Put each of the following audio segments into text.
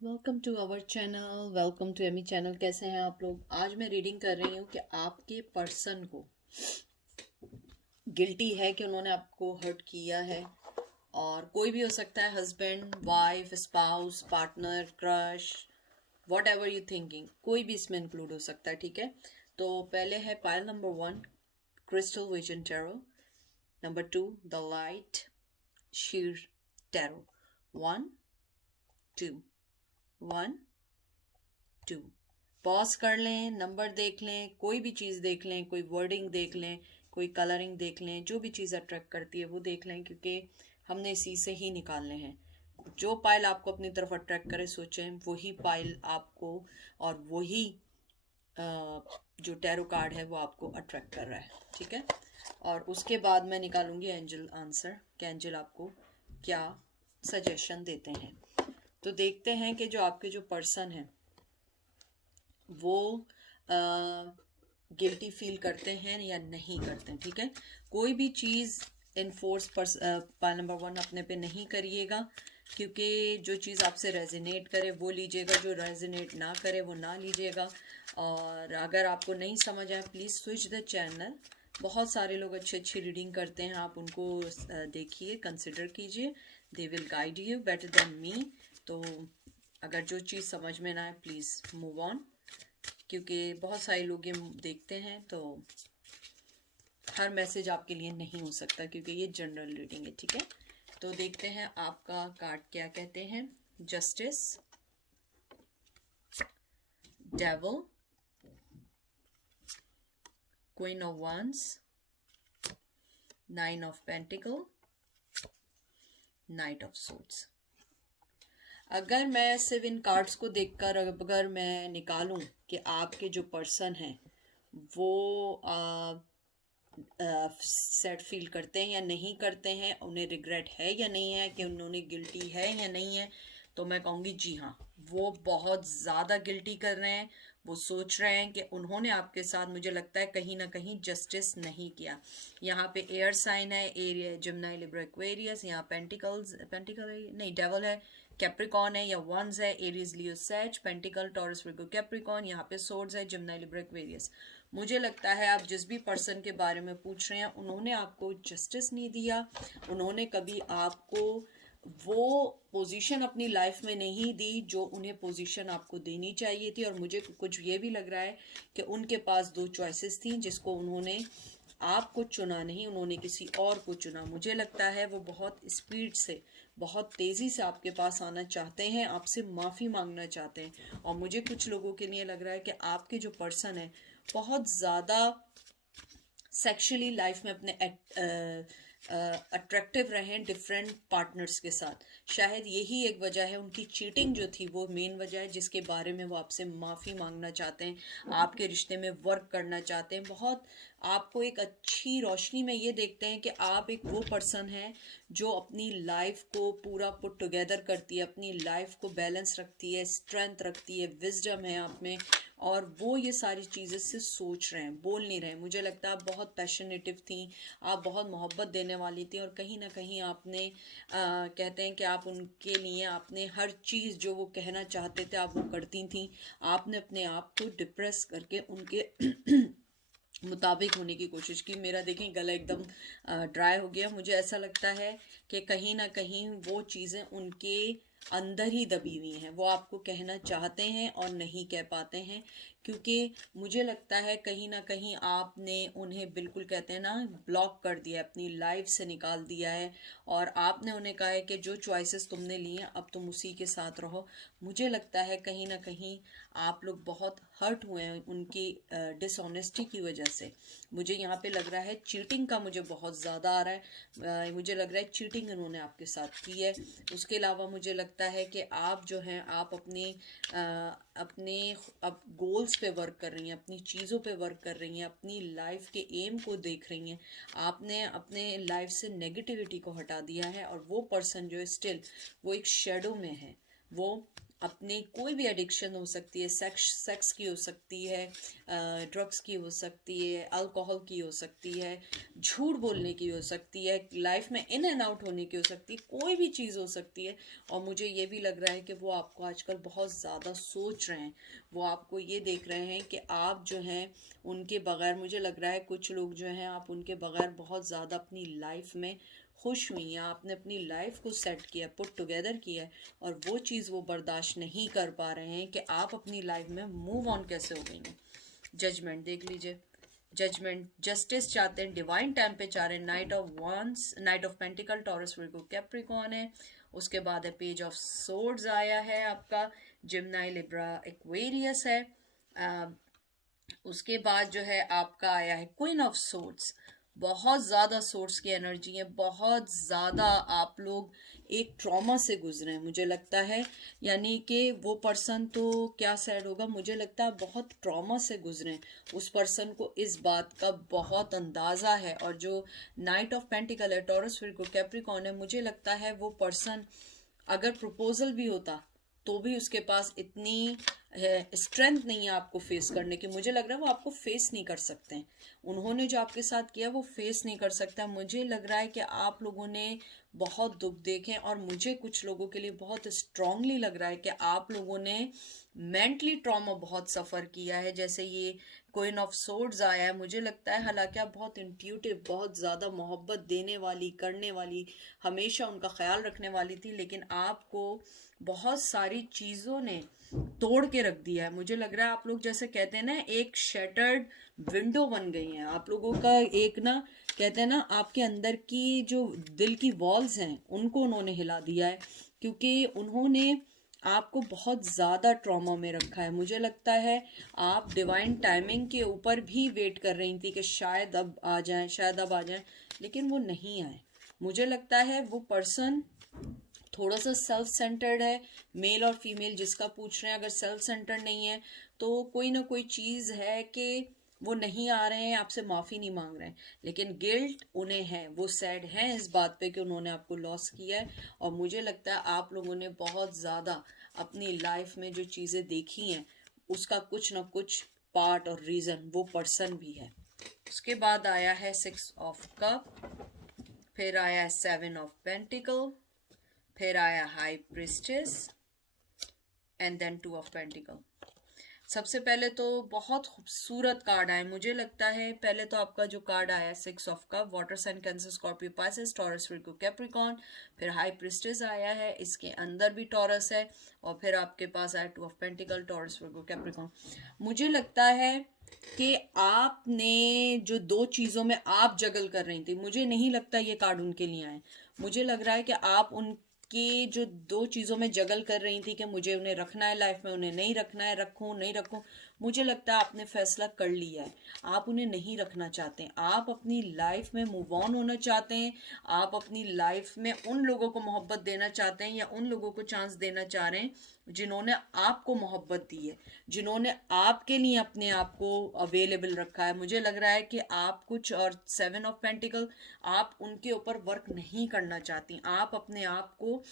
Welcome to our channel, welcome to Amy channel. कैसे हैं आप लोग? आज मैं रीडिंग कर रही हूँ कि आपके पर्सन को गिल्टी है कि उन्होंने आपको हर्ट किया है। और कोई भी हो सकता है, husband, wife, spouse, partner, crush, what ever you thinking, कोई भी इसमें इंक्लूड हो सकता है। ठीक है, तो पहले है pile number 1, crystal vision tarot. Number 2, the light seer tarot. 1 2 1 2। Pause कर लें, नंबर देख लें, कोई भी चीज़ देख लें, कोई वर्डिंग देख लें, कोई कलरिंग देख लें, जो भी चीज़ अट्रैक्ट करती है वो देख लें, क्योंकि हमने इसी से ही निकालने हैं। जो पाइल आपको अपनी तरफ अट्रैक्ट करे, सोचें वही पाइल आपको, और वही जो टैरो कार्ड है वो आपको अट्रैक्ट कर रहा है। ठीक है, और उसके बाद मैं निकालूंगी एंजल आंसर कि एंजल आपको क्या सजेशन देते हैं। तो देखते हैं कि जो आपके जो पर्सन है वो गिल्टी फील करते हैं या नहीं करते हैं। ठीक है, कोई भी चीज़ इनफोर्स पाइल नंबर 1 अपने पे नहीं करिएगा, क्योंकि जो चीज़ आपसे रेजोनेट करे वो लीजिएगा, जो रेजोनेट ना करे वो ना लीजिएगा। और अगर आपको नहीं समझ आए, प्लीज़ स्विच द चैनल। बहुत सारे लोग अच्छी अच्छी रीडिंग करते हैं, आप उनको देखिए, कंसिडर कीजिए, they will guide you better than me. तो अगर जो चीज़ समझ में ना आए, प्लीज़ मूव ऑन, क्योंकि बहुत सारे लोग ये देखते हैं तो हर मैसेज आपके लिए नहीं हो सकता, क्योंकि ये जनरल रीडिंग है। ठीक है, तो देखते हैं आपका कार्ड क्या कहते हैं। Justice, devil, queen of wands, 9 of pentacle, knight of swords. अगर मैं सिर्फ इन कार्ड्स को देखकर अगर मैं निकालूं कि आपके जो पर्सन हैं वो सैड फील करते हैं या नहीं करते हैं, उन्हें रिग्रेट है या नहीं है, कि उन्होंने गिल्टी है या नहीं है, तो मैं कहूँगी जी हाँ, वो बहुत ज़्यादा गिल्टी कर रहे हैं। वो सोच रहे हैं कि उन्होंने आपके साथ, मुझे लगता है, कहीं ना कहीं जस्टिस नहीं किया। यहाँ पे एयर साइन है, एरिया जिम्नाई लिब्रा एक्वेरियस, यहाँ पेंटिकल नहीं, डेवल है, कैप्रिकॉन है या वंस है, एरीज लियो सैज, पेंटिकल टॉरस विर्गो कैप्रिकॉन, यहाँ पे सोर्ड्स है, जिम्नाई लिब्रा एक्वेरियस। मुझे लगता है आप जिस भी पर्सन के बारे में पूछ रहे हैं, उन्होंने आपको जस्टिस नहीं दिया, उन्होंने कभी आपको वो पोजीशन अपनी लाइफ में नहीं दी जो उन्हें पोजीशन आपको देनी चाहिए थी। और मुझे कुछ ये भी लग रहा है कि उनके पास 2 चॉइसेस थी, जिसको उन्होंने आपको चुना नहीं, उन्होंने किसी और को चुना। मुझे लगता है वो बहुत स्पीड से, बहुत तेज़ी से आपके पास आना चाहते हैं, आपसे माफ़ी मांगना चाहते हैं। और मुझे कुछ लोगों के लिए लग रहा है कि आपके जो पर्सन है बहुत ज़्यादा सेक्सुअली लाइफ में अपने अट्रैक्टिव रहें डिफरेंट पार्टनर्स के साथ। शायद यही एक वजह है, उनकी चीटिंग जो थी वो मेन वजह है, जिसके बारे में वो आपसे माफ़ी मांगना चाहते हैं, आपके रिश्ते में वर्क करना चाहते हैं। बहुत आपको एक अच्छी रोशनी में ये देखते हैं कि आप एक वो पर्सन है जो अपनी लाइफ को पूरा पुट टुगेदर करती है, अपनी लाइफ को बैलेंस रखती है, स्ट्रेंथ रखती है, विजडम है आप में। और वो ये सारी चीज़ें से सोच रहे हैं, बोल नहीं रहे हैं। मुझे लगता है आप बहुत पैशनेटिव थी, आप बहुत मोहब्बत देने वाली थी, और कहीं ना कहीं आपने कहते हैं कि आप उनके लिए, आपने हर चीज़ जो वो कहना चाहते थे आप वो करती थी। आपने अपने आप को डिप्रेस करके उनके मुताबिक होने की कोशिश की। मेरा देखें गला एकदम ड्राई हो गया। मुझे ऐसा लगता है कि कहीं ना कहीं वो चीज़ें उनके अंदर ही दबी हुई हैं, वो आपको कहना चाहते हैं और नहीं कह पाते हैं, क्योंकि मुझे लगता है कहीं ना कहीं आपने उन्हें बिल्कुल, कहते हैं ना, ब्लॉक कर दिया है, अपनी लाइफ से निकाल दिया है। और आपने उन्हें कहा है कि जो चॉइसेस तुमने ली हैं अब तुम उसी के साथ रहो। मुझे लगता है कहीं ना कहीं आप लोग बहुत हर्ट हुए हैं उनकी डिसऑनेस्टी की वजह से। मुझे यहाँ पे लग रहा है चीटिंग का, मुझे बहुत ज़्यादा आ रहा है। मुझे लग रहा है चीटिंग इन्होंने आपके साथ की है। उसके अलावा मुझे लगता है कि आप जो हैं, आप अपने अब गोल्स पे वर्क कर रही हैं, अपनी चीज़ों पे वर्क कर रही हैं, अपनी लाइफ के एम को देख रही हैं। आपने अपने लाइफ से नेगेटिविटी को हटा दिया है, और वो पर्सन जो है स्टिल वो एक शेडो में है, वो अपने कोई भी एडिक्शन हो सकती है, सेक्स की हो सकती है, ड्रग्स की हो सकती है, अल्कोहल की हो सकती है, झूठ बोलने की हो सकती है, लाइफ में इन एंड आउट होने की हो सकती है, कोई भी चीज़ हो सकती है। और मुझे ये भी लग रहा है कि वो आपको आजकल बहुत ज़्यादा सोच रहे हैं, वो आपको ये देख रहे हैं कि आप जो हैं उनके बगैर, मुझे लग रहा है कुछ लोग जो हैं आप उनके बगैर बहुत ज़्यादा अपनी लाइफ में खुश हुई हैं, आपने अपनी लाइफ को सेट किया, पुट टुगेदर किया है, और वो चीज़ वो बर्दाश्त नहीं कर पा रहे हैं कि आप अपनी लाइफ में मूव ऑन कैसे हो गई हैं। जजमेंट देख लीजिए, जजमेंट, जस्टिस चाहते हैं, डिवाइन टाइम पे चाह रहे हैं, night of wands, night of pentacle, taurus, Virgo, Capricorn है। उसके बाद है पेज ऑफ सोर्ड्स आया है आपका, जिम्नाई, लिब्रा, एक्वेरियस है। उसके बाद जो है आपका आया है क्वीन ऑफ सोर्ड्स। बहुत ज़्यादा सोर्स की एनर्जी है, बहुत ज़्यादा आप लोग एक ट्रॉमा से गुजरे हैं मुझे लगता है, यानी कि वो पर्सन तो क्या सैड होगा, मुझे लगता है बहुत ट्रॉमा से गुजरे हैं। उस पर्सन को इस बात का बहुत अंदाज़ा है। और जो नाइट ऑफ पेंटिकल है, टॉरस, विर्गो, कैप्रिकॉर्न है, मुझे लगता है वो पर्सन अगर प्रपोजल भी होता तो भी उसके पास इतनी स्ट्रेंथ नहीं है आपको फेस करने की। मुझे लग रहा है वो आपको फेस नहीं कर सकते हैं, उन्होंने जो आपके साथ किया वो फेस नहीं कर सकता। मुझे लग रहा है कि आप लोगों ने बहुत दुख देखे, और मुझे कुछ लोगों के लिए बहुत स्ट्रांगली लग रहा है कि आप लोगों ने मेंटली ट्रॉमा बहुत सफ़र किया है। जैसे ये क्वीन ऑफ सोर्ड्स आया है, मुझे लगता है हालांकि आप बहुत इंट्यूटिव, बहुत ज़्यादा मोहब्बत देने वाली, करने वाली, हमेशा उनका ख्याल रखने वाली थी, लेकिन आपको बहुत सारी चीज़ों ने तोड़ के रख दिया है। मुझे लग रहा है आप लोग जैसे कहते हैं ना, एक शैटर्ड विंडो बन गई हैं आप लोगों का, एक ना कहते हैं ना आपके अंदर की जो दिल की वॉल्स हैं उनको उन्होंने हिला दिया है, क्योंकि उन्होंने आपको बहुत ज़्यादा ट्रॉमा में रखा है। मुझे लगता है आप डिवाइन टाइमिंग के ऊपर भी वेट कर रही थी कि शायद अब आ जाएं, शायद अब आ जाएं, लेकिन वो नहीं आए। मुझे लगता है वो पर्सन थोड़ा सा सेल्फ सेंटर्ड है, मेल और फीमेल जिसका पूछ रहे हैं। अगर सेल्फ सेंटर्ड नहीं है तो कोई ना कोई चीज़ है कि वो नहीं आ रहे हैं, आपसे माफ़ी नहीं मांग रहे हैं, लेकिन गिल्ट उन्हें है, वो सैड हैं इस बात पे कि उन्होंने आपको लॉस किया है। और मुझे लगता है आप लोगों ने बहुत ज़्यादा अपनी लाइफ में जो चीज़ें देखी हैं उसका कुछ ना कुछ पार्ट और रीज़न वो पर्सन भी है। उसके बाद आया है 6 ऑफ कप, फिर आया है 7 ऑफ पेंटिकल, फिर आया high priestess, and then 2 of pentacle. सबसे पहले तो बहुत खूबसूरत कार्ड आए, मुझे लगता है पहले तो आपका जो कार्ड आया 6 of cup, water sign, Cancer, Scorpio, Pisces, Taurus, Virgo, Capricorn, फिर हाई प्रिस्टेस आया है, इसके अंदर भी टॉरस है, और फिर आपके पास आया 2 of pentacle, Taurus, Virgo, Capricorn. मुझे लगता है कि आपने जो दो चीज़ों में आप जगल कर रही थी, मुझे नहीं लगता ये कार्ड उनके लिए आए। मुझे लग रहा है कि आप उनकी जो दो चीज़ों में जगल कर रही थी कि मुझे उन्हें रखना है लाइफ में, उन्हें नहीं रखना है, रखूं नहीं रखूं, मुझे लगता है आपने फैसला कर लिया है, आप उन्हें नहीं रखना चाहते हैं, आप अपनी लाइफ में मूव ऑन होना चाहते हैं, आप अपनी लाइफ में उन लोगों को मोहब्बत देना चाहते हैं, या उन लोगों को चांस देना चाह रहे हैं जिन्होंने आपको मोहब्बत दी है, जिन्होंने आपके लिए अपने आप को अवेलेबल रखा है। मुझे लग रहा है कि आप कुछ, और 7 ऑफ पेंटिकल, आप उनके ऊपर वर्क नहीं करना चाहती, आप अपने आप को,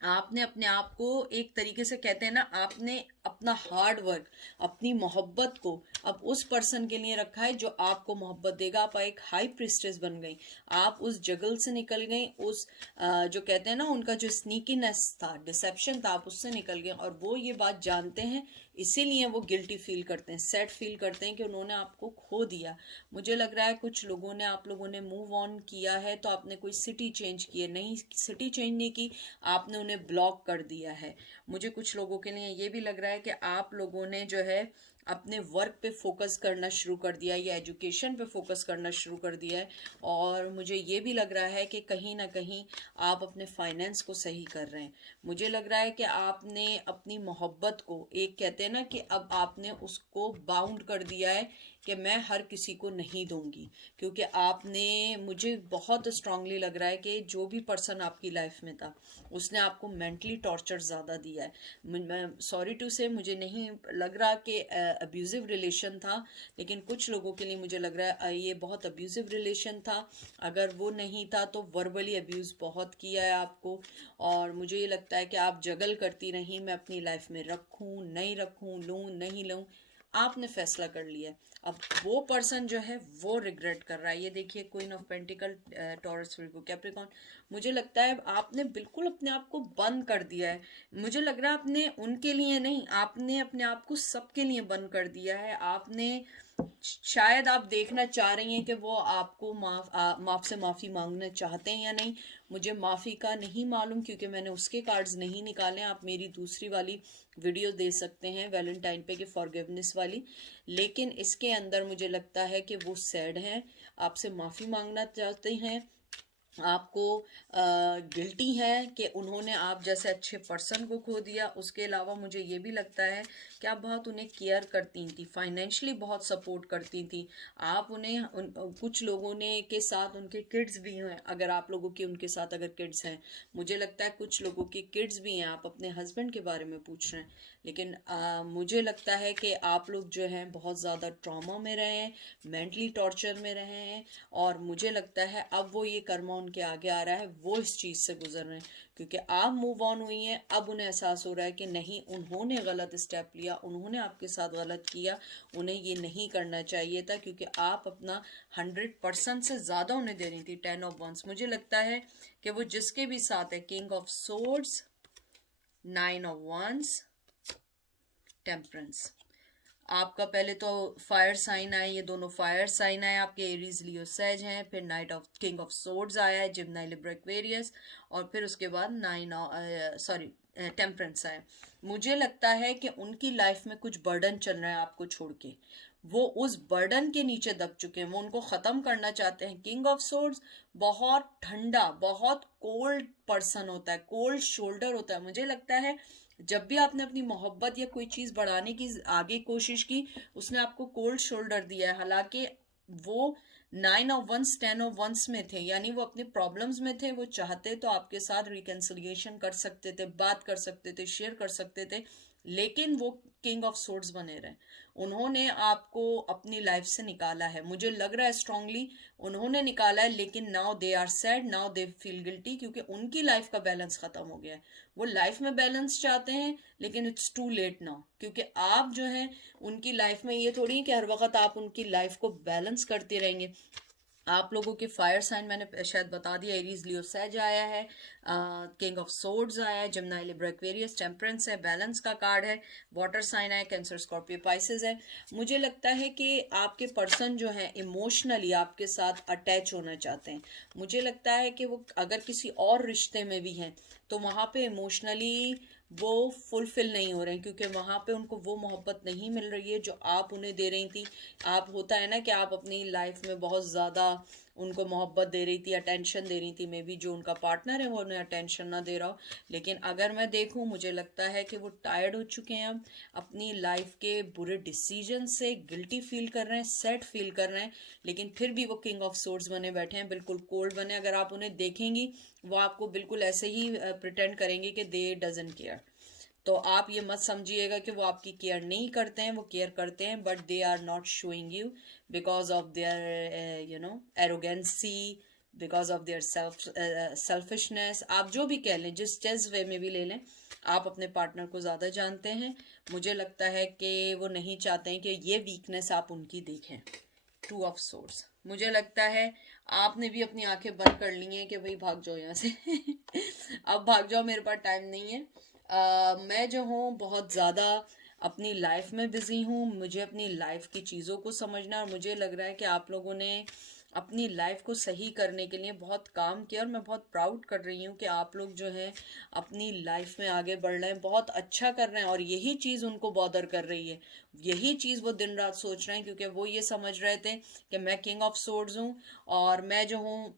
आपने अपने आप को एक तरीके से कहते हैं ना, आपने अपना हार्ड वर्क, अपनी मोहब्बत को अब उस पर्सन के लिए रखा है जो आपको मोहब्बत देगा। आप एक हाई प्रिस्टेस बन गई, आप उस जगल से निकल गई, उस जो कहते हैं ना उनका जो स्नीकीनेस था, डिसेप्शन था, आप उससे निकल गए, और वो ये बात जानते हैं, इसीलिए वो गिल्टी फील करते हैं, सैड फील करते हैं कि उन्होंने आपको खो दिया। मुझे लग रहा है कुछ लोगों ने, आप लोगों ने मूव ऑन किया है तो आपने कोई सिटी चेंज की है, नहीं सिटी चेंज नहीं की, आपने उन्हें ब्लॉक कर दिया है। मुझे कुछ लोगों के लिए ये भी लग रहा है कि आप लोगों ने जो है अपने वर्क पे फोकस करना शुरू कर दिया, या एजुकेशन पे फोकस करना शुरू कर दिया है, और मुझे ये भी लग रहा है कि कहीं ना कहीं आप अपने फाइनेंस को सही कर रहे हैं। मुझे लग रहा है कि आपने अपनी मोहब्बत को, एक कहते हैं ना कि अब आपने उसको बाउंड कर दिया है कि मैं हर किसी को नहीं दूंगी, क्योंकि आपने, मुझे बहुत स्ट्रांगली लग रहा है कि जो भी पर्सन आपकी लाइफ में था उसने आपको मेंटली टॉर्चर ज़्यादा दिया है। मैं सॉरी टू से, मुझे नहीं लग रहा कि अब्यूजिव रिलेशन था, लेकिन कुछ लोगों के लिए मुझे लग रहा है ये बहुत अब्यूजिव रिलेशन था। अगर वो नहीं था तो वर्बली अब्यूज़ बहुत किया है आपको, और मुझे ये लगता है कि आप जगल करती रहीं, मैं अपनी लाइफ में रखूं नहीं रखूं, लूं नहीं लूं, आपने फैसला कर लिया है। अब वो पर्सन जो है वो रिग्रेट कर रहा है। ये देखिए, queen of pentacle, Taurus, Virgo, Capricorn. मुझे लगता है आपने बिल्कुल अपने आप को बंद कर दिया है। मुझे लग रहा है आपने उनके लिए नहीं, आपने अपने आप को सबके लिए बंद कर दिया है। आपने शायद आप देखना चाह रही हैं कि वो आपको माफ से माफ़ी मांगना चाहते हैं या नहीं। मुझे माफ़ी का नहीं मालूम, क्योंकि मैंने उसके कार्ड्स नहीं निकाले। आप मेरी दूसरी वाली वीडियो दे सकते हैं वैलेंटाइन पे की फॉरगिवनेस वाली, लेकिन इसके अंदर मुझे लगता है कि वो सैड हैं, आपसे माफ़ी मांगना चाहते हैं, आपको गिल्टी है कि उन्होंने आप जैसे अच्छे पर्सन को खो दिया। उसके अलावा मुझे ये भी लगता है कि आप बहुत उन्हें केयर करती थी, फाइनेंशियली बहुत सपोर्ट करती थी आप उन्हें। कुछ लोगों ने के साथ उनके किड्स भी हैं, अगर आप लोगों की उनके साथ अगर किड्स हैं, मुझे लगता है कुछ लोगों की किड्स भी हैं। आप अपने हस्बैंड के बारे में पूछ रहे हैं, लेकिन मुझे लगता है कि आप लोग जो हैं बहुत ज़्यादा ट्रॉमा में रहे हैं, मेंटली टॉर्चर में रहे हैं, और मुझे लगता है अब वो ये कर्मा उनके आगे आ रहा है, वो इस चीज़ से गुजर रहे हैं, क्योंकि आप मूव ऑन हुई हैं। अब उन्हें एहसास हो रहा है कि नहीं, उन्होंने गलत स्टेप लिया, उन्होंने आपके साथ गलत किया, उन्हें ये नहीं करना चाहिए था, क्योंकि आप अपना 100% से ज़्यादा उन्हें दे रही थी। 10 ऑफ वंस, मुझे लगता है कि वो जिसके भी साथ है, king of swords, 9 of wands, temperance. आपका पहले तो फायर साइन आए, ये दोनों फायर साइन आए आपके, एरीज, लियो, सेज हैं। फिर night of king of swords आया है, जिम्नाई, लिब्रा, एक्वेरियस, और फिर उसके बाद टेम्परेंस आया। मुझे लगता है कि उनकी लाइफ में कुछ बर्डन चल रहा है आपको छोड़ के, वो उस बर्डन के नीचे दब चुके हैं, वो उनको ख़त्म करना चाहते हैं। किंग ऑफ सोर्ड्स बहुत ठंडा, बहुत कोल्ड पर्सन होता है, कोल्ड शोल्डर होता है। मुझे लगता है जब भी आपने अपनी मोहब्बत या कोई चीज़ बढ़ाने की आगे कोशिश की, उसने आपको कोल्ड शोल्डर दिया है। हालांकि वो 9 ऑफ वंस, 10 ऑफ वंस में थे, यानी वो अपने प्रॉब्लम्स में थे। वो चाहते तो आपके साथ रिकन्सिलिएशन कर सकते थे, बात कर सकते थे, शेयर कर सकते थे, लेकिन वो किंग ऑफ सोर्ड्स बने रहे। उन्होंने आपको अपनी लाइफ से निकाला है, मुझे लग रहा है स्ट्रांगली उन्होंने निकाला है, लेकिन now they are sad, now they feel guilty, क्योंकि उनकी लाइफ का बैलेंस खत्म हो गया है। वो लाइफ में बैलेंस चाहते हैं, लेकिन इट्स टू लेट नाउ, क्योंकि आप जो है उनकी लाइफ में, ये थोड़ी कि हर वक्त आप उनकी लाइफ को बैलेंस करते रहेंगे। आप लोगों के फायर साइन मैंने शायद बता दिया, एरीज, लियो, सेज आया है, किंग ऑफ सोर्ड्स आया है, जिम्नाई, लिब्रा, एक्वेरियस, टेम्परेंस है, बैलेंस का कार्ड है, वाटर साइन है, कैंसर, स्कॉर्पियो, पाइसेस है। मुझे लगता है कि आपके पर्सन जो है इमोशनली आपके साथ अटैच होना चाहते हैं। मुझे लगता है कि वो अगर किसी और रिश्ते में भी हैं तो वहाँ पे इमोशनली वो फुलफिल नहीं हो रहे हैं, क्योंकि वहाँ पे उनको वो मोहब्बत नहीं मिल रही है जो आप उन्हें दे रही थी। आप, होता है ना कि आप अपनी लाइफ में बहुत ज़्यादा उनको मोहब्बत दे रही थी, अटेंशन दे रही थी, मे बी जो उनका पार्टनर है वो उन्हें अटेंशन ना दे रहा हो। लेकिन अगर मैं देखूं, मुझे लगता है कि वो टायर्ड हो चुके हैं, अब अपनी लाइफ के बुरे डिसीजन से गिल्टी फील कर रहे हैं, सैड फील कर रहे हैं, लेकिन फिर भी वो किंग ऑफ सोर्ड्स बने बैठे हैं, बिल्कुल कोल्ड बने। अगर आप उन्हें देखेंगी, वो आपको बिल्कुल ऐसे ही प्रिटेंड करेंगे कि दे डजंट केयर। तो आप ये मत समझिएगा कि वो आपकी केयर नहीं करते हैं, वो केयर करते हैं, but they are not showing you because of their arrogance, because of their selfishness. आप जो भी कह लें, जिस वे में भी ले लें, आप अपने पार्टनर को ज़्यादा जानते हैं। मुझे लगता है कि वो नहीं चाहते हैं कि ये वीकनेस आप उनकी देखें। 2 ऑफ सोर्स, मुझे लगता है आपने भी अपनी आंखें बंद कर ली हैं कि भाई भाग जाओ यहाँ से अब भाग जाओ, मेरे पास टाइम नहीं है। मैं जो हूँ बहुत ज़्यादा अपनी लाइफ में बिजी हूँ, मुझे अपनी लाइफ की चीज़ों को समझना, और मुझे लग रहा है कि आप लोगों ने अपनी लाइफ को सही करने के लिए बहुत काम किया, और मैं बहुत प्राउड कर रही हूँ कि आप लोग जो हैं अपनी लाइफ में आगे बढ़ रहे हैं, बहुत अच्छा कर रहे हैं। और यही चीज़ उनको बॉदर कर रही है, यही चीज़ वो दिन रात सोच रहे हैं, क्योंकि वो ये समझ रहे थे कि मैं किंग ऑफ सोर्ड्स हूँ, और मैं जो हूँ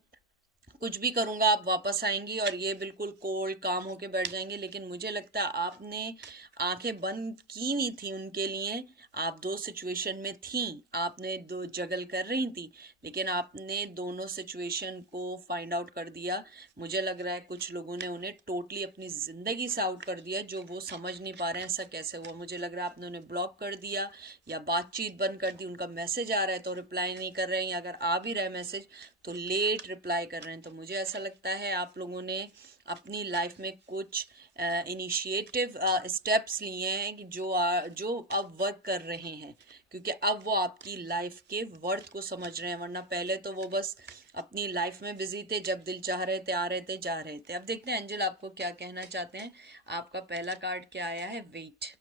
कुछ भी करूँगा आप वापस आएंगी, और ये बिल्कुल कोल्ड काम होके बैठ जाएंगे। लेकिन मुझे लगता है आपने आंखें बंद की हुई थी उनके लिए, आप 2 सिचुएशन में थी, आपने 2 जगल कर रही थी, लेकिन आपने दोनों सिचुएशन को फाइंड आउट कर दिया। मुझे लग रहा है कुछ लोगों ने उन्हें टोटली अपनी ज़िंदगी से आउट कर दिया, जो वो समझ नहीं पा रहे हैं ऐसा कैसे हुआ। मुझे लग रहा है आपने उन्हें ब्लॉक कर दिया या बातचीत बंद कर दी, उनका मैसेज आ रहा है तो रिप्लाई नहीं कर रहे हैं, या अगर आ भी रहा है मैसेज तो लेट रिप्लाई कर रहे हैं। तो मुझे ऐसा लगता है आप लोगों ने अपनी लाइफ में कुछ इनिशिएटिव स्टेप्स लिए हैं कि जो अब वर्क कर रहे हैं, क्योंकि अब वो आपकी लाइफ के वर्थ को समझ रहे हैं। वरना पहले तो वो बस अपनी लाइफ में बिजी थे, जब दिल चाह रहे थे आ रहे थे जा रहे थे। अब देखते हैं एंजल आपको क्या कहना चाहते हैं। आपका पहला कार्ड क्या आया है? वेट।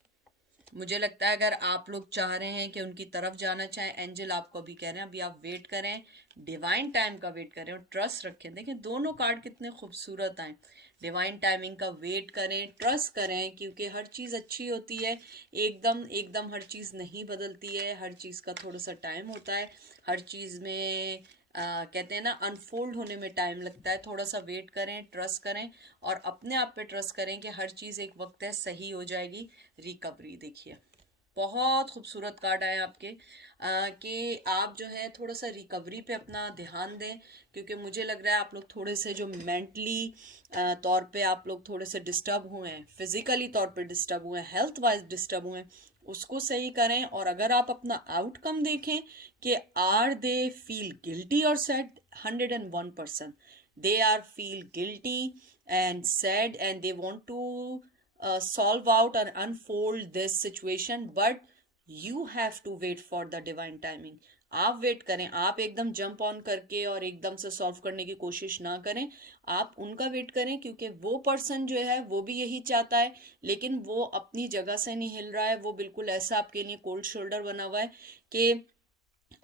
मुझे लगता है अगर आप लोग चाह रहे हैं कि उनकी तरफ जाना चाहें, एंजल आपको भी कह रहे हैं अभी आप वेट करें, डिवाइन टाइम का वेट करें और ट्रस्ट रखें। देखिए दोनों कार्ड कितने खूबसूरत आए। डिवाइन टाइमिंग का वेट करें, ट्रस्ट करें, क्योंकि हर चीज़ अच्छी होती है। एकदम एकदम हर चीज़ नहीं बदलती है, हर चीज़ का थोड़ा सा टाइम होता है। हर चीज़ में कहते हैं ना अनफोल्ड होने में टाइम लगता है। थोड़ा सा वेट करें, ट्रस्ट करें और अपने आप पे ट्रस्ट करें कि हर चीज़ एक वक्त है सही हो जाएगी। रिकवरी देखिए बहुत खूबसूरत कार्ड आए आपके कि आप जो है थोड़ा सा रिकवरी पे अपना ध्यान दें, क्योंकि मुझे लग रहा है आप लोग थोड़े से जो मेंटली तौर पे आप लोग थोड़े से डिस्टर्ब हुए हैं, फिजिकली तौर पे डिस्टर्ब हुए हैं, हेल्थ वाइज डिस्टर्ब हुए हैं, उसको सही करें। और अगर आप अपना आउटकम देखें कि आर दे फील गिल्टी और sad, 101% they are feel guilty and sad and they want to solve out and unfold this situation, but you have to wait for the divine timing. आप wait करें, आप एकदम jump on करके और एकदम से solve करने की कोशिश ना करें। आप उनका वेट करें, क्योंकि वो पर्सन जो है वो भी यही चाहता है, लेकिन वो अपनी जगह से नहीं हिल रहा है। वो बिल्कुल ऐसा आपके लिए कोल्ड शोल्डर बना हुआ है कि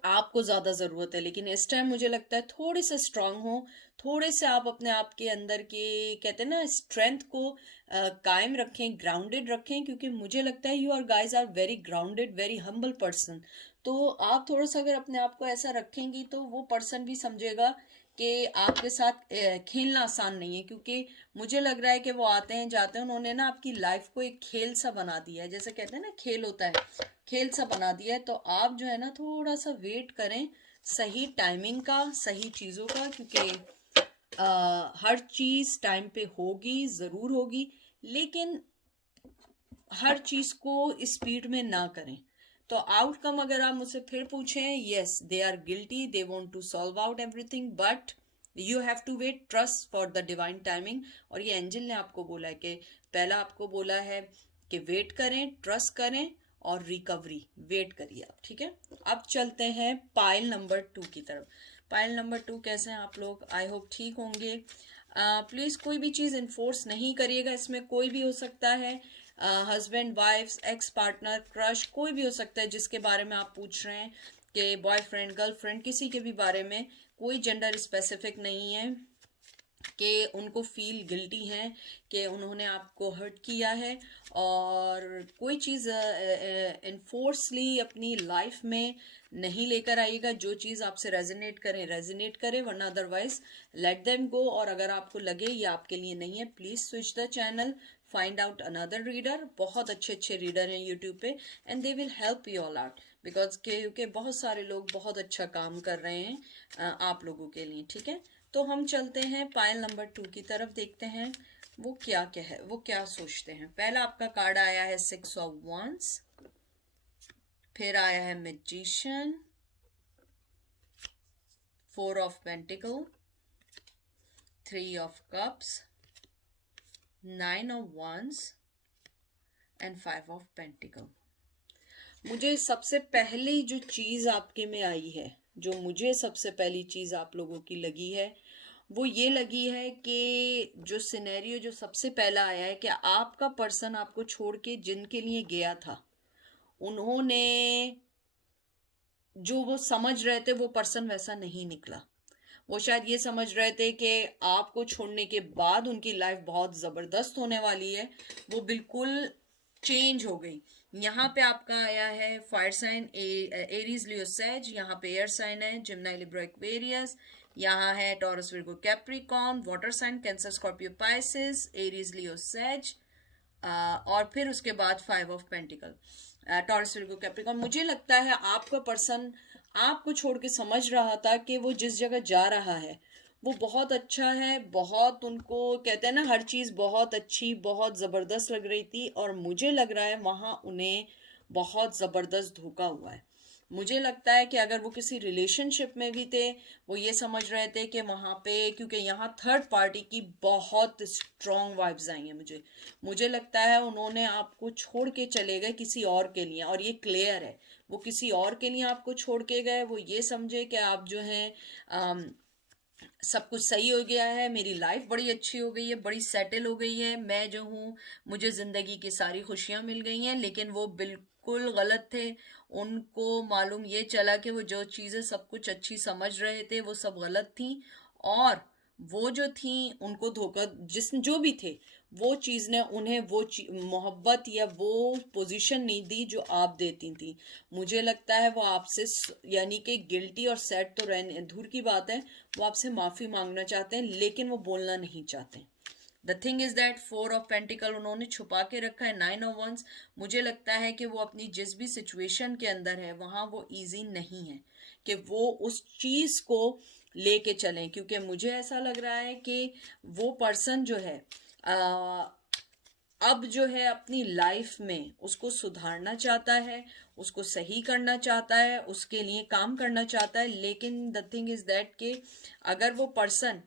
आपको ज़्यादा ज़रूरत है। लेकिन इस टाइम मुझे लगता है थोड़े से स्ट्रांग हो, थोड़े से आप अपने आप के अंदर के कहते हैं ना स्ट्रेंथ को कायम रखें, ग्राउंडेड रखें, क्योंकि मुझे लगता है you are guys are very grounded, very humble person. तो आप थोड़ा सा अगर अपने आप को ऐसा रखेंगी तो वो पर्सन भी समझेगा कि आपके साथ खेलना आसान नहीं है। क्योंकि मुझे लग रहा है कि वो आते हैं जाते हैं, उन्होंने ना आपकी लाइफ को एक खेल सा बना दिया है। जैसे कहते हैं ना खेल होता है, खेल सा बना दिया है। तो आप जो है ना थोड़ा सा वेट करें सही टाइमिंग का, सही चीज़ों का, क्योंकि हर चीज़ टाइम पे होगी, ज़रूर होगी, लेकिन हर चीज़ को स्पीड में ना करें। तो आउटकम अगर आप मुझसे फिर पूछें, yes they are guilty, they want to solve out everything, but you have to wait, trust for the divine timing. और ये एंजल ने आपको बोला है कि पहला आपको बोला है कि वेट करें, ट्रस्ट करें और रिकवरी वेट करिए आप, ठीक है। अब चलते हैं पाइल नंबर 2 की तरफ। पाइल नंबर 2 कैसे हैं आप लोग? आई होप ठीक होंगे। प्लीज़ कोई भी चीज़ इन्फोर्स नहीं करिएगा, इसमें कोई भी हो सकता है, husband, wife, ex partner, crush, कोई भी हो सकता है जिसके बारे में आप पूछ रहे हैं कि बॉयफ्रेंड, गर्लफ्रेंड, किसी के भी बारे में, कोई जेंडर स्पेसिफिक नहीं है कि उनको फील गिल्टी हैं कि उन्होंने आपको हर्ट किया है। और कोई चीज़ इन्फोर्सली अपनी लाइफ में नहीं लेकर आइएगा। जो चीज़ आपसे रेजोनेट करे, वरना अदरवाइज लेट देम गो। और अगर आपको लगे ये आपके लिए नहीं है, please switch the channel, find out another reader. बहुत अच्छे रीडर हैं यूट्यूब पे and they will help you all out, because क्योंकि बहुत सारे लोग बहुत अच्छा काम कर रहे हैं आप लोगों के लिए, ठीक है। तो हम चलते हैं पाइल नंबर 2 की तरफ, देखते हैं वो क्या क्या है, वो क्या सोचते हैं। पहला आपका कार्ड आया है 6 ऑफ wands, फिर आया है magician, 4 of pentacle, 3 of cups, 9 of wands and 5 of pentacle. मुझे सबसे पहली जो चीज़ आपके में आई है, जो मुझे सबसे पहली चीज़ आप लोगों की लगी है, वो ये लगी है कि जो सिनेरियो जो सबसे पहला आया है कि आपका पर्सन आपको छोड़ के जिनके लिए गया था, उन्होंने जो वो समझ रहे थे वो पर्सन वैसा नहीं निकला। वो शायद ये समझ रहे थे कि आपको छोड़ने के बाद उनकी लाइफ बहुत ज़बरदस्त होने वाली है, वो बिल्कुल चेंज हो गई। यहाँ पे आपका आया है fire sign Aries Leo Sag, यहाँ पे एयर साइन है जिम्नाई लिब्रा एक्वेरियस, यहाँ है Taurus Virgo Capricorn, water sign Cancer Scorpio Pisces, Aries Leo Sag, और फिर उसके बाद 5 of pentacle. Taurus Virgo Capricorn, मुझे लगता है आपका पर्सन आपको छोड़ के समझ रहा था कि वो जिस जगह जा रहा है वो बहुत अच्छा है, बहुत उनको कहते हैं ना हर चीज़ बहुत अच्छी बहुत ज़बरदस्त लग रही थी, और मुझे लग रहा है वहाँ उन्हें बहुत ज़बरदस्त धोखा हुआ है। मुझे लगता है कि अगर वो किसी रिलेशनशिप में भी थे, वो ये समझ रहे थे कि वहाँ पे, क्योंकि यहाँ थर्ड पार्टी की बहुत स्ट्रॉन्ग वाइब्स आई हैं, मुझे लगता है उन्होंने आपको छोड़ के चले गए किसी और के लिए, और ये क्लियर है वो किसी और के लिए आपको छोड़ के गए। वो ये समझे कि आप जो हैं सब कुछ सही हो गया है, मेरी लाइफ बड़ी अच्छी हो गई है, बड़ी सेटल हो गई है, मैं जो हूँ मुझे ज़िंदगी की सारी खुशियाँ मिल गई हैं। लेकिन वो बिल्कुल गलत थे। उनको मालूम ये चला कि वो जो चीज़ें सब कुछ अच्छी समझ रहे थे वो सब गलत थी, और वो जो थी उनको धोखा, जिस जो भी थे वो चीज़ ने उन्हें वो मोहब्बत या वो पोजीशन नहीं दी जो आप देती थी। मुझे लगता है वो आपसे यानी कि गिल्टी और सैड तो रहने दूर की बात है, वो आपसे माफ़ी मांगना चाहते हैं लेकिन वो बोलना नहीं चाहते। The thing is that 4 of pentacle उन्होंने छुपा के रखा है। 9 ऑफ वंस, मुझे लगता है कि वो अपनी जिस भी सिचुएशन के अंदर है वहाँ वो ईजी नहीं है कि वो उस चीज़ को लेके चलें, क्योंकि मुझे ऐसा लग रहा है कि वो पर्सन जो है अब जो है अपनी लाइफ में उसको सुधारना चाहता है, उसको सही करना चाहता है, उसके लिए काम करना चाहता है। लेकिन द थिंग इज दैट कि अगर वो पर्सन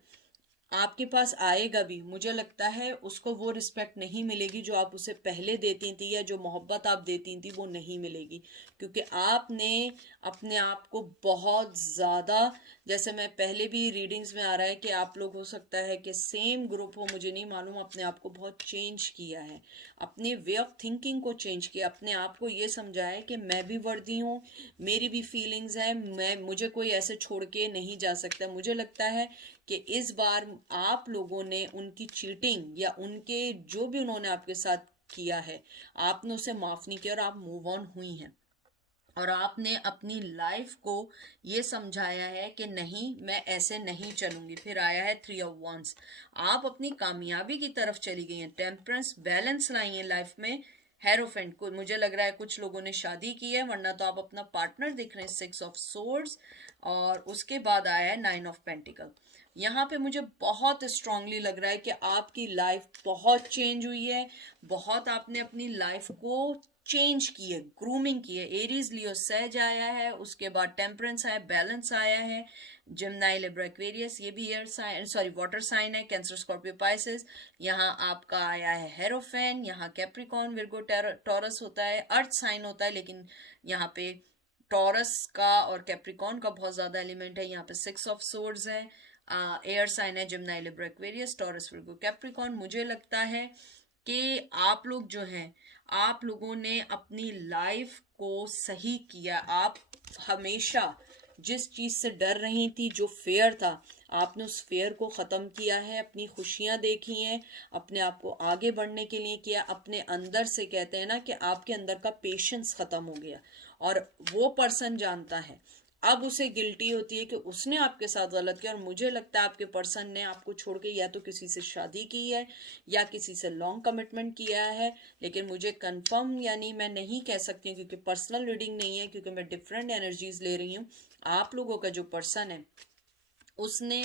आपके पास आएगा भी, मुझे लगता है उसको वो रिस्पेक्ट नहीं मिलेगी जो आप उसे पहले देती थी, या जो मोहब्बत आप देती थी वो नहीं मिलेगी, क्योंकि आपने अपने आप को बहुत ज़्यादा, जैसे मैं पहले भी रीडिंग्स में आ रहा है कि आप लोग हो सकता है कि सेम ग्रुप हो, मुझे नहीं मालूम, अपने आप को बहुत चेंज किया है, अपने वे ऑफ थिंकिंग को चेंज किया, अपने आप को ये समझा है कि मैं भी वर्दी हूँ, मेरी भी फीलिंग्स हैं, मुझे कोई ऐसे छोड़ के नहीं जा सकता। मुझे लगता है कि इस बार आप लोगों ने उनकी चीटिंग या उनके जो भी उन्होंने आपके साथ किया है, आपने उसे माफ नहीं किया और आप मूव ऑन हुई हैं, और आपने अपनी लाइफ को ये समझाया है कि नहीं मैं ऐसे नहीं चलूंगी। फिर आया है 3 ऑफ वंस, आप अपनी कामयाबी की तरफ चली गई हैं, टेम्परेंस बैलेंस लाई है लाइफ में। हेरोफेंट को मुझे लग रहा है कुछ लोगों ने शादी की है, वरना तो आप अपना पार्टनर दिख रहे हैं। 6 ऑफ सोर्ड्स, और उसके बाद आया है 9 ऑफ पेंटिकल। यहाँ पे मुझे बहुत स्ट्रांगली लग रहा है कि आपकी लाइफ बहुत चेंज हुई है, बहुत आपने अपनी लाइफ को चेंज की है, ग्रूमिंग की है। एरीज लियो सैज आया है, उसके बाद टेम्परेंस आया, बैलेंस आया है, जिम्नाई लिब्रा एक्वेरियस, ये भी air sign sorry water sign है, कैंसर स्कॉर्पियो पाइसेस। यहाँ आपका आया है हेरोफेन, यहाँ कैप्रिकॉर्न विर्गो टॉरस होता है, अर्थ साइन होता है, लेकिन यहाँ पे टॉरस का और कैप्रिकॉर्न का बहुत ज्यादा एलिमेंट है। यहाँ पे 6 ऑफ सोर्ड्स है, एयर साइन है Gemini Libra Aquarius, Taurus Virgo Capricorn. मुझे लगता है कि आप लोग जो हैं, आप लोगों ने अपनी लाइफ को सही किया। आप हमेशा जिस चीज से डर रही थी, जो फेयर था, आपने उस फेयर को खत्म किया है, अपनी खुशियां देखी हैं, अपने आप को आगे बढ़ने के लिए किया, अपने अंदर से कहते हैं ना कि आपके अंदर का पेशेंस खत्म हो गया, और वो पर्सन जानता है, अब उसे गिल्टी होती है कि उसने आपके साथ गलत किया। और मुझे लगता है आपके पर्सन ने आपको छोड़ के या तो किसी से शादी की है या किसी से लॉन्ग कमिटमेंट किया है, लेकिन मुझे कंफर्म यानी मैं नहीं कह सकती हूँ क्योंकि पर्सनल रीडिंग नहीं है, क्योंकि मैं डिफरेंट एनर्जीज ले रही हूँ। आप लोगों का जो पर्सन है उसने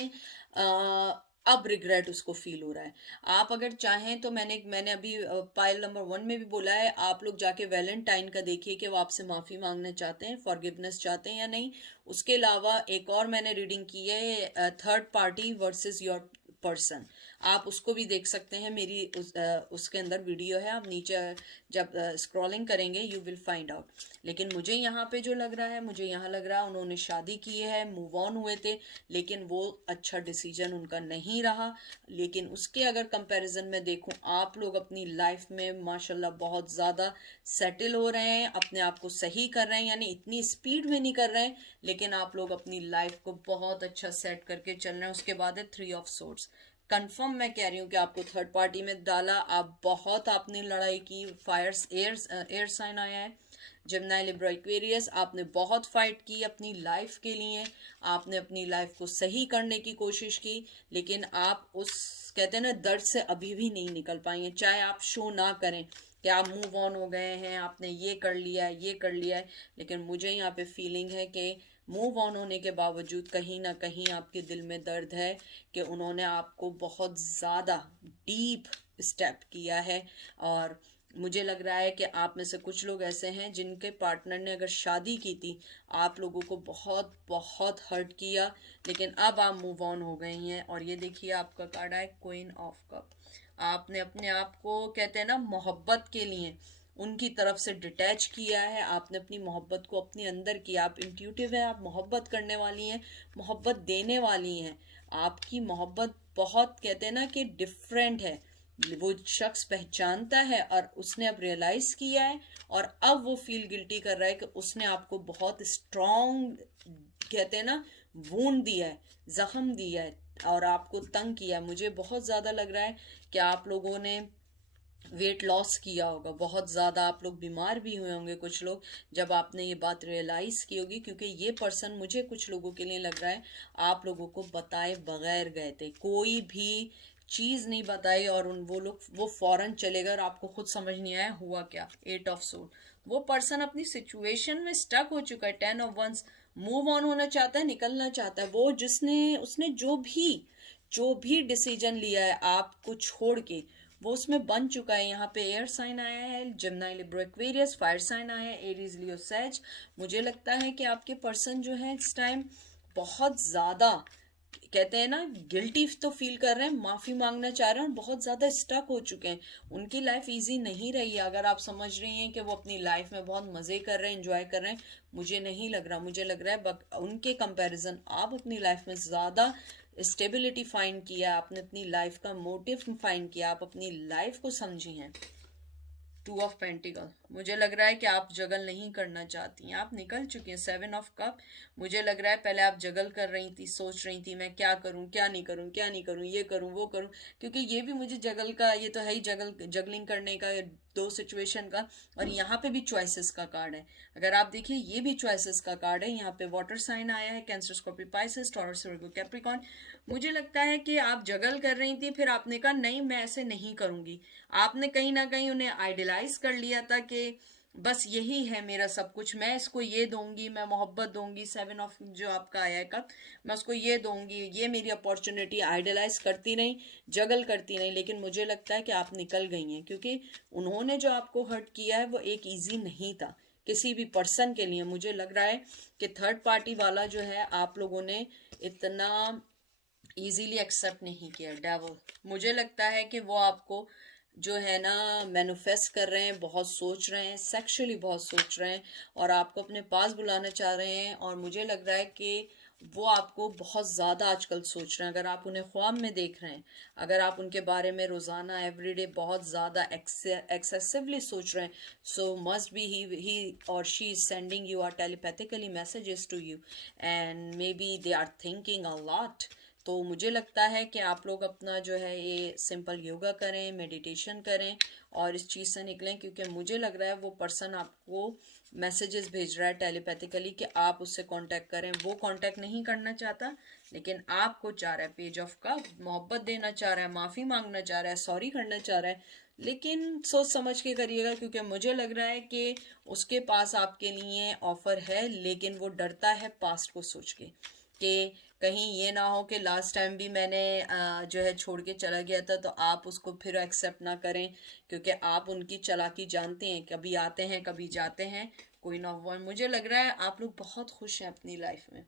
अब रिग्रेट उसको फील हो रहा है। आप अगर चाहें तो मैंने अभी पाइल नंबर 1 में भी बोला है, आप लोग जाके वैलेंटाइन का देखिए कि वो आपसे माफ़ी मांगना चाहते हैं, फॉरगिवनेस चाहते हैं या नहीं। उसके अलावा एक और मैंने रीडिंग की है, third party versus your person, आप उसको भी देख सकते हैं। मेरी उसके अंदर वीडियो है, आप नीचे जब स्क्रॉलिंग करेंगे यू विल फाइंड आउट। लेकिन मुझे यहाँ पे जो लग रहा है, मुझे यहाँ लग रहा है उन्होंने शादी की है, मूव ऑन हुए थे, लेकिन वो अच्छा डिसीजन उनका नहीं रहा। लेकिन उसके अगर कंपैरिजन में देखूं, आप लोग अपनी लाइफ में माशाल्लाह बहुत ज़्यादा सेटल हो रहे हैं, अपने आप को सही कर रहे हैं, यानी इतनी स्पीड में नहीं कर रहे हैं, लेकिन आप लोग अपनी लाइफ को बहुत अच्छा सेट करके चल रहे हैं। उसके बाद है 3 ऑफ सोर्ड्स। कंफर्म मैं कह रही हूँ कि आपको थर्ड पार्टी में डाला, आप बहुत आपने लड़ाई की, फायर्स एयर साइन आया है, जेमिनी लिब्रा एक्वेरियस, आपने बहुत फाइट की अपनी लाइफ के लिए, आपने अपनी लाइफ को सही करने की कोशिश की, लेकिन आप उस कहते हैं ना दर्द से अभी भी नहीं निकल पाई हैं, चाहे आप शो ना करें, कि आप मूव ऑन हो गए हैं, आपने ये कर लिया है, ये कर लिया है, लेकिन मुझे यहाँ पे फीलिंग है कि मूव ऑन होने के बावजूद कहीं ना कहीं आपके दिल में दर्द है कि उन्होंने आपको बहुत ज़्यादा डीप स्टेप किया है। और मुझे लग रहा है कि आप में से कुछ लोग ऐसे हैं जिनके पार्टनर ने अगर शादी की थी, आप लोगों को बहुत बहुत हर्ट किया, लेकिन अब आप मूव ऑन हो गई हैं। और ये देखिए आपका कार्ड है क्वीन ऑफ कप। आपने अपने आप को, कहते हैं ना, मोहब्बत के लिए उनकी तरफ से डिटैच किया है। आपने अपनी मोहब्बत को अपने अंदर किया। आप इंट्यूटिव है, आप मोहब्बत करने वाली हैं, मोहब्बत देने वाली हैं। आपकी मोहब्बत बहुत, कहते हैं ना, कि डिफरेंट है। वो शख्स पहचानता है और उसने अब रियलाइज किया है, और अब वो फील गिल्टी कर रहा है कि उसने आपको बहुत स्ट्रॉन्ग, कहते हैं ना, वूंड दिया है, जख्म दिया है और आपको तंग किया है। मुझे बहुत ज़्यादा लग रहा है कि आप लोगों ने वेट लॉस किया होगा, बहुत ज़्यादा आप लोग बीमार भी हुए होंगे कुछ लोग, जब आपने ये बात रियलाइज़ की होगी। क्योंकि ये पर्सन, मुझे कुछ लोगों के लिए लग रहा है, आप लोगों को बताए बगैर गए थे, कोई भी चीज़ नहीं बताई, और वो फौरन चले गए और आपको खुद समझ नहीं आया हुआ क्या। 8 ऑफ सोल, वो पर्सन अपनी सिचुएशन में स्टक हो चुका है। 10 ऑफ वंस, मूव ऑन होना चाहता है, निकलना चाहता है। वो उसने जो भी डिसीजन लिया है आपको छोड़ के, वो उसमें बन चुका है। यहाँ पे एयर साइन आया है, Gemini, Libra, Aquarius, fire sign आया है, एरीज, लियो, सैज। मुझे लगता है कि आपके पर्सन जो है इस टाइम बहुत ज़्यादा, कहते हैं ना, गिल्टी तो फील कर रहे हैं, माफ़ी मांगना चाह रहे हैं, और बहुत ज़्यादा स्टक हो चुके हैं। उनकी लाइफ इजी नहीं रही है। अगर आप समझ रही हैं कि वो अपनी लाइफ में बहुत मज़े कर रहे हैं, एंजॉय कर रहे हैं, मुझे नहीं लग रहा। मुझे लग रहा है उनके कंपैरिजन आप अपनी लाइफ में ज़्यादा स्टेबिलिटी फाइंड किया, आपने अपनी लाइफ का मोटिव फाइंड किया, आप अपनी लाइफ को समझी हैं। 2 ऑफ पेंटिकल, मुझे लग रहा है कि आप जगल नहीं करना चाहती हैं, आप निकल चुकी हैं। 7 ऑफ कप, मुझे लग रहा है पहले आप जगल कर रही थी, सोच रही थी मैं क्या करूं, क्या नहीं करूं, क्या नहीं करूं, ये करूं, वो करूं। क्योंकि ये भी मुझे जगल का, ये तो है ही जगलिंग करने का, दो सिचुएशन का। और यहाँ पे भी चॉइसेस का कार्ड है। अगर आप देखिए, ये भी चॉइसेस का कार्ड है। यहाँ पे वाटर साइन आया है, कैंसर, स्कॉर्पियो, पाइसेस, टॉरस, वर्गो, कैप्रिकॉर्न। मुझे लगता है कि आप जगल कर रही थी, फिर आपने कहा नहीं मैं ऐसे नहीं करूंगी। आपने कहीं ना कहीं उन्हें आइडियलाइज कर लिया था कि बस यही है मेरा सब कुछ, मैं इसको ये दूंगी, मैं मोहब्बत दूंगी। 7 ऑफ जो आपका आया है कब, मैं उसको ये दूंगी, ये मेरी अपॉर्चुनिटी। आइडियलाइज करती नहीं, जगल करती नहीं। लेकिन मुझे लगता है कि आप निकल गई हैं, क्योंकि उन्होंने जो आपको हर्ट किया है वो एक ईजी नहीं था किसी भी पर्सन के लिए। मुझे लग रहा है कि थर्ड पार्टी वाला जो है, आप लोगों ने इतना इजीली एक्सेप्ट नहीं किया। डेविल, मुझे लगता है कि वो आपको जो है ना मैनिफेस्ट कर रहे हैं, बहुत सोच रहे हैं, सेक्सुअली बहुत सोच रहे हैं, और आपको अपने पास बुलाना चाह रहे हैं। और मुझे लग रहा है कि वो आपको बहुत ज़्यादा आजकल सोच रहे हैं। अगर आप उन्हें ख्वाब में देख रहे हैं, अगर आप उनके बारे में रोज़ाना एवरीडे बहुत ज़्यादा एक्सेसिवली सोच रहे हैं, सो मस्ट बी ही और she is sending you are telepathically messages to you, and maybe they are thinking a lot. तो मुझे लगता है कि आप लोग अपना जो है ये सिंपल योगा करें, मेडिटेशन करें, और इस चीज़ से निकलें। क्योंकि मुझे लग रहा है वो पर्सन आपको मैसेजेस भेज रहा है टेलीपैथिकली कि आप उससे कांटेक्ट करें। वो कांटेक्ट नहीं करना चाहता, लेकिन आपको चाह रहा है, पेज ऑफ कप, मोहब्बत देना चाह रहा है, माफ़ी मांगना चाह रहा है, सॉरी करना चाह रहा है। लेकिन सोच समझ के करिएगा, क्योंकि मुझे लग रहा है कि उसके पास आपके लिए ऑफर है, लेकिन वो डरता है पास्ट को सोच के कि कहीं ये ना हो कि लास्ट टाइम भी मैंने जो है छोड़ के चला गया था, तो आप उसको फिर एक्सेप्ट ना करें। क्योंकि आप उनकी चालाकी जानते हैं, कभी आते हैं कभी जाते हैं। क्वीन ऑफ वन, मुझे लग रहा है आप लोग बहुत खुश हैं अपनी लाइफ में।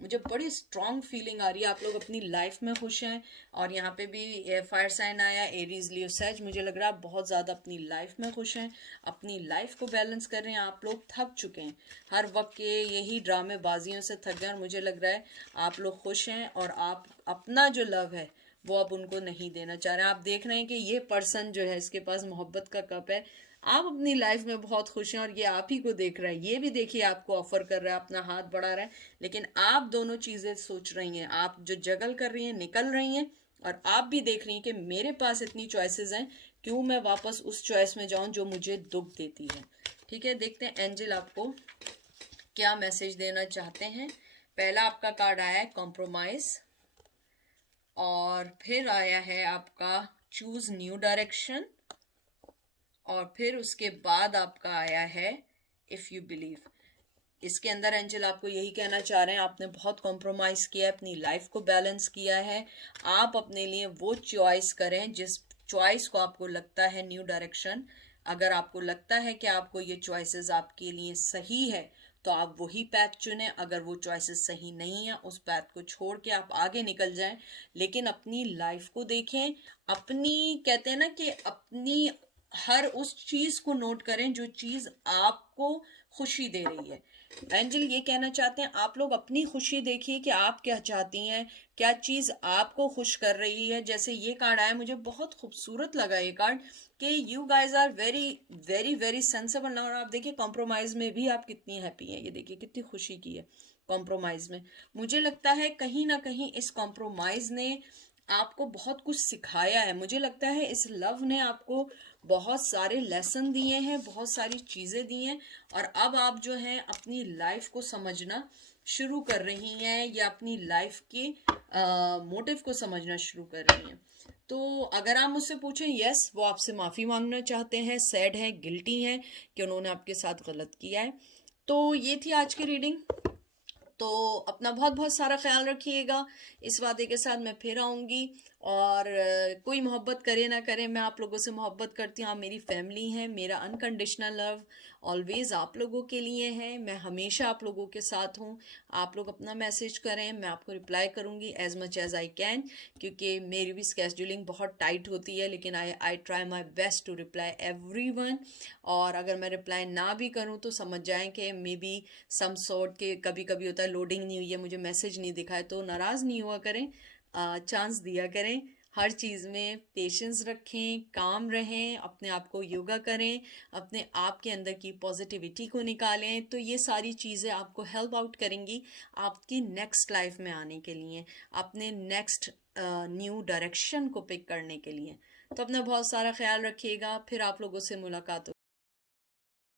मुझे बड़ी स्ट्रॉन्ग फीलिंग आ रही है, आप लोग अपनी लाइफ में खुश हैं। और यहाँ पे भी फायर साइन आया, एरीज, लियो, सैज। मुझे लग रहा है आप बहुत ज़्यादा अपनी लाइफ में खुश हैं, अपनी लाइफ को बैलेंस कर रहे हैं। आप लोग थक चुके हैं, हर वक्त के यही ड्रामेबाजियों से थक गए, और मुझे लग रहा है आप लोग खुश हैं। और आप अपना जो लव है वो अब उनको नहीं देना चाह रहे हैं। आप देख रहे हैं कि ये पर्सन जो है, इसके पास मोहब्बत का कप है, आप अपनी लाइफ में बहुत खुश हैं, और ये आप ही को देख रहा है। ये भी देखिए आपको ऑफर कर रहा है, अपना हाथ बढ़ा रहा है, लेकिन आप दोनों चीजें सोच रही हैं। आप जो जगल कर रही हैं, निकल रही हैं, और आप भी देख रही हैं कि मेरे पास इतनी चॉइसेस हैं, क्यों मैं वापस उस चॉइस में जाऊं जो मुझे दुख देती है। ठीक है, देखते हैं एंजल आपको क्या मैसेज देना चाहते हैं। पहला आपका कार्ड आया है कॉम्प्रोमाइज, और फिर आया है आपका चूज न्यू डायरेक्शन, और फिर उसके बाद आपका आया है इफ यू बिलीव। इसके अंदर एंजल आपको यही कहना चाह रहे हैं, आपने बहुत कॉम्प्रोमाइज किया है, अपनी लाइफ को बैलेंस किया है। आप अपने लिए वो चॉइस करें जिस चॉइस को आपको लगता है न्यू डायरेक्शन। अगर आपको लगता है कि आपको ये चॉइसेस आपके लिए सही है तो आप वही पैथ चुनें। अगर वो चॉइसेस सही नहीं है, उस पैथ को छोड़ के आप आगे निकल जाएं। लेकिन अपनी लाइफ को देखें, अपनी कहते हैं ना कि अपनी हर उस चीज को नोट करें जो चीज आपको खुशी दे रही है। एंजल ये कहना चाहते हैं आप लोग अपनी खुशी देखिए कि आप क्या चाहती हैं, क्या चीज आपको खुश कर रही है। जैसे ये कार्ड आया, मुझे बहुत खूबसूरत लगा ये कार्ड कि you guys are very very very sensible ना। और आप देखिए कॉम्प्रोमाइज में भी आप कितनी हैप्पी हैं, ये देखिए कितनी खुशी की है कॉम्प्रोमाइज में। मुझे लगता है कहीं ना कहीं इस कॉम्प्रोमाइज ने आपको बहुत कुछ सिखाया है। मुझे लगता है इस लव ने आपको बहुत सारे लेसन दिए हैं, बहुत सारी चीजें दी हैं। और अब आप जो है अपनी लाइफ को समझना शुरू कर रही हैं या अपनी लाइफ के मोटिव को समझना शुरू कर रही हैं। तो अगर आप मुझसे पूछें, यस, वो आपसे माफी मांगना चाहते हैं, सैड हैं, गिल्टी हैं कि उन्होंने आपके साथ गलत किया है। तो ये थी आज की रीडिंग। तो अपना बहुत बहुत सारा ख्याल रखिएगा। इस वादे के साथ मैं फिर आऊँगी। और कोई मोहब्बत करे ना करे, मैं आप लोगों से मोहब्बत करती हूँ। आप मेरी फैमिली हैं, मेरा अनकंडीशनल लव ऑलवेज आप लोगों के लिए है। मैं हमेशा आप लोगों के साथ हूँ। आप लोग अपना मैसेज करें, मैं आपको रिप्लाई करूँगी as much as I can, क्योंकि मेरी भी स्केड्यूलिंग बहुत टाइट होती है। लेकिन I try my best to reply everyone. और अगर मैं रिप्लाई ना भी करूँ तो समझ जाएं कि मे बी सम सॉर्ट के कभी कभी होता है लोडिंग नहीं हुई है, मुझे मैसेज नहीं दिखा है। तो नाराज़ नहीं हुआ करें, चांस दिया करें। हर चीज़ में पेशेंस रखें, काम रहें, अपने आप को योगा करें, अपने आप के अंदर की पॉजिटिविटी को निकालें। तो ये सारी चीज़ें आपको हेल्प आउट करेंगी आपकी नेक्स्ट लाइफ में आने के लिए, अपने नेक्स्ट न्यू डायरेक्शन को पिक करने के लिए। तो अपना बहुत सारा ख्याल रखिएगा। फिर आप लोगों से मुलाकात